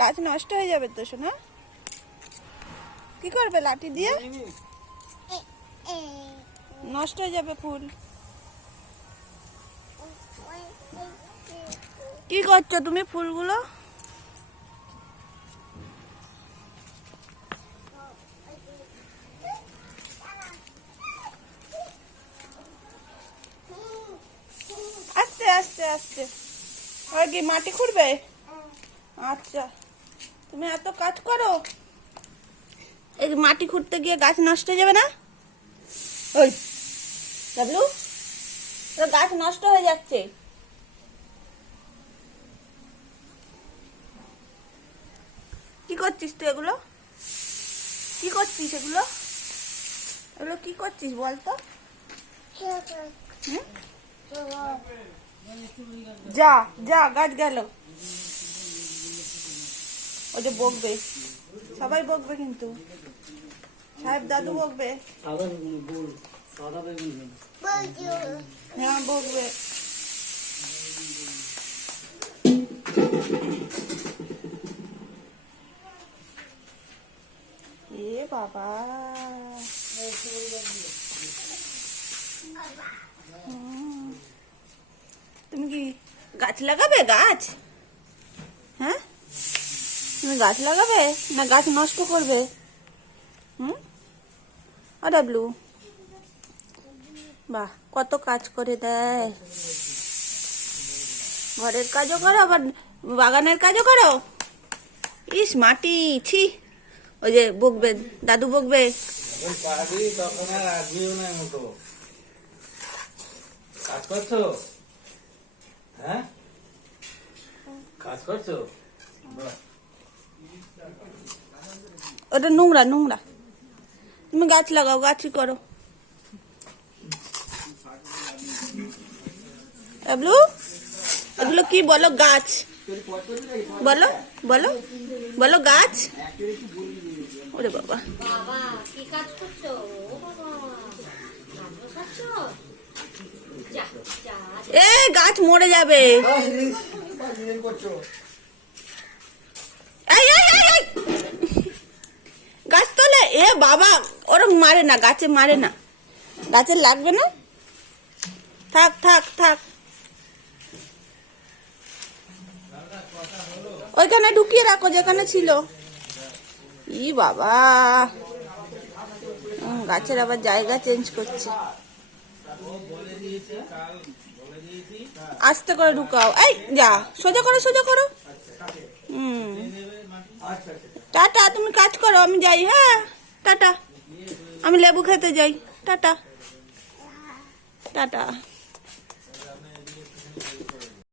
গাছ নষ্ট হয়ে যাবে তো শোনা। কি করবে লাঠি দিয়ে? নষ্ট হয়ে যাবে ফুল। কি করছো তুমি ফুলগুলো? আস্তে আস্তে আস্তে। আর কি মাটি খুঁড়বে? আচ্ছা, তুমি এত কাজ করো, এই মাটি খুঁড়তে গিয়ে গাছ নষ্ট হয়ে যাবে না? ওই ডাবলু, গাছ নষ্ট হয়ে যাচ্ছে। কি করছিস তুই এগুলো? কি করছিস এগুলো? এগুলো কি করছিস বলতো? যা যা, গাছ গেল। ওই যে বকবে, সবাই বকবে কিন্তু, সাহেব দাদু বকবে। হ্যাঁ বকবে। এ বাবা, তুমি কি গাছ লাগাবে? গাছ, হ্যাঁ তুমি গাছ লাগাবে না গাছ নষ্ট করবে? ডাবলু, বাহ কত কাজ করে দেয়, ঘরের কাজও করো আবার বাগানের কাজও করো। ইস মাটি, ছি। ওই যে বকবে, দাদু বকবে। কাজ করছো? হ্যাঁ কাজ করছো? ওটা নোংরা নোংরা, তুমি গাছ লাগাও, গাছই করো। ডাবলু, এগুলো কি বলো? গাছ বলো, বলো বলো গাছ। ওরে বাবা, কি কাজ করছো? এ গাছ মরে যাবে। গাছ তোলে, এ বাবা ওরম মারে না, গাছে মারে না, গাছে লাগবে না। থাক থাক থাক, ওইখানে ঢুকিয়ে রাখো যেখানে ছিল। ই বাবা, গাছের আবার জায়গা চেঞ্জ করছে। আস্তে করে ঢুকাও। এই যা, সোজা করো সোজা করো। টাটা, তুমি কাজ করো, আমি যাই। হ্যাঁ টাটা, আমি লেবু খেতে যাই। Tata tata.